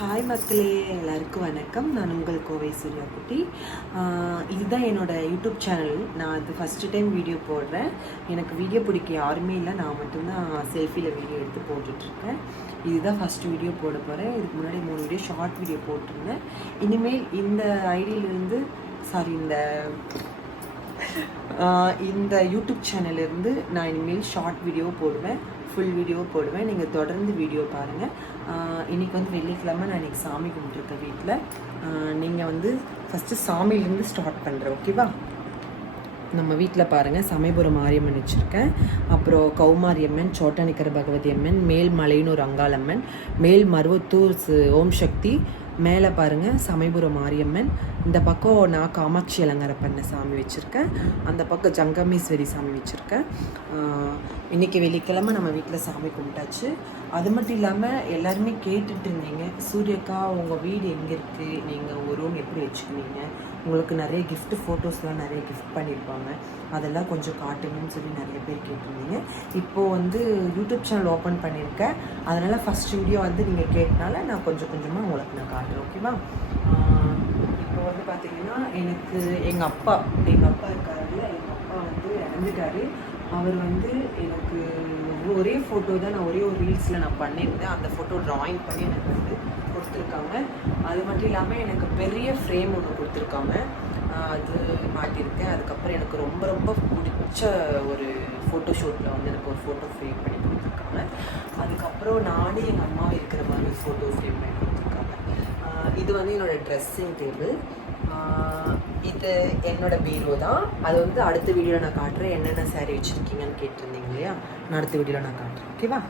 Hi மக்களே, எல்லாருக்கும் வணக்கம். நான் உங்கள் கோவை சூர்யா குட்டி. இதுதான் என்னோடய யூடியூப் சேனல். நான் அது ஃபஸ்ட்டு டைம் வீடியோ போடுறேன். எனக்கு வீடியோ பிடிக்க யாருமே இல்லை, நான் மட்டும்தான் செல்ஃபியில் வீடியோ எடுத்து போட்டுட்ருக்கேன். இதுதான் ஃபஸ்ட்டு வீடியோ போட போகிறேன். இதுக்கு முன்னாடி 3 வீடியோ ஷார்ட் வீடியோ போட்டிருந்தேன். இனிமேல் இந்த ஐடியிலேருந்து இந்த யூடியூப் சேனல்லேருந்து நான் இனிமேல் ஷார்ட் வீடியோ போடுவேன், ஃபுல் வீடியோ போடுவேன். நீங்கள் தொடர்ந்து வீடியோ பாருங்கள். இன்றைக்கி வந்து வெள்ளிக்கிழமை, நான் இன்றைக்கி சாமி கும்பிட்ருக்கேன் வீட்டில். நீங்கள் ஃபஸ்ட்டு சாமியிலேருந்து ஸ்டார்ட் பண்ணுறேன், ஓகேவா? நம்ம வீட்டில் பாருங்கள், சமயபுரம் மாரியம்மன் வச்சுருக்கேன். அப்புறம் கௌமாரியம்மன், சோட்டானிக்கர பகவதி அம்மன், மேல் மலைன்னு ஒரு அங்காளம்மன், மேல் மருவத்தூர் ஓம் சக்தி, மேலே பாருங்கள் சமயபுரம் மாரியம்மன். இந்த பக்கம் நான் காமாட்சி அலங்காரம் பண்ண சாமி வச்சுருக்கேன். அந்த பக்கம் ஜங்கமேஸ்வரி சாமி வச்சுருக்கேன். இன்றைக்கி வெள்ளிக்கிழமை நம்ம வீட்டில் சாமி கும்பிட்டாச்சு. அது மட்டும் இல்லாமல் எல்லாருமே கேட்டுட்டு இருந்தீங்க, சூரியக்கா உங்கள் வீடு எங்கே இருக்குது, நீங்கள் ஒரு ரூம் எப்படி வச்சுக்குவீங்க, உங்களுக்கு நிறைய கிஃப்ட் ஃபோட்டோஸ்லாம் நிறைய கிஃப்ட் பண்ணியிருப்பாங்க, அதெல்லாம் கொஞ்சம் காட்டுங்கன்னு சொல்லி நிறைய பேர் கேட்டிருந்தீங்க. இப்போது யூடியூப் சேனல் ஓப்பன் பண்ணியிருக்கேன். அதனால் ஃபஸ்ட் வீடியோ நீங்கள் கேட்டனால நான் கொஞ்சம் கொஞ்சமாக உங்களுக்கு நான் காட்டுறேன், ஓகேவா? இப்போ பார்த்தீங்கன்னா எனக்கு எங்கள் அப்பா இருக்காருல்ல, எங்கள் அப்பா இறந்துட்டார். அவர் எனக்கு ஒரே ஃபோட்டோ தான், நான் ஒரே ஒரு ரீல்ஸில் நான் பண்ணியிருந்தேன். அந்த ஃபோட்டோ ட்ராயிங் பண்ணி எனக்கு கொடுத்துருக்காங்க. அது மட்டும் இல்லாமல் எனக்கு பெரிய ஃப்ரேம் ஒன்று கொடுத்துருக்காங்க, அது மாட்டியிருக்கேன். அதுக்கப்புறம் எனக்கு ரொம்ப ரொம்ப பிடிச்ச ஒரு ஃபோட்டோ ஷூட்டில் எனக்கு ஒரு ஃபோட்டோ ஃப்ரேம் பண்ணி கொடுத்துருக்காங்க. அதுக்கப்புறம் நானே எங்கள் அம்மாவும் இருக்கிற மாதிரி ஃபோட்டோ ஃப்ரேம் பண்ணி கொடுத்துருக்காங்க. இது என்னோடய ட்ரெஸ்ஸிங் டேபிள். இது என்னோட பீரோ தான். அது அடுத்த வீடியோவில் நான் காட்டுறேன். என்னென்ன சாரீ வச்சுருக்கீங்கன்னு கேட்டிருந்தீங்க இல்லையா, நான் அடுத்த வீடியோவில் நான் காட்டுறேன், ஓகேவா?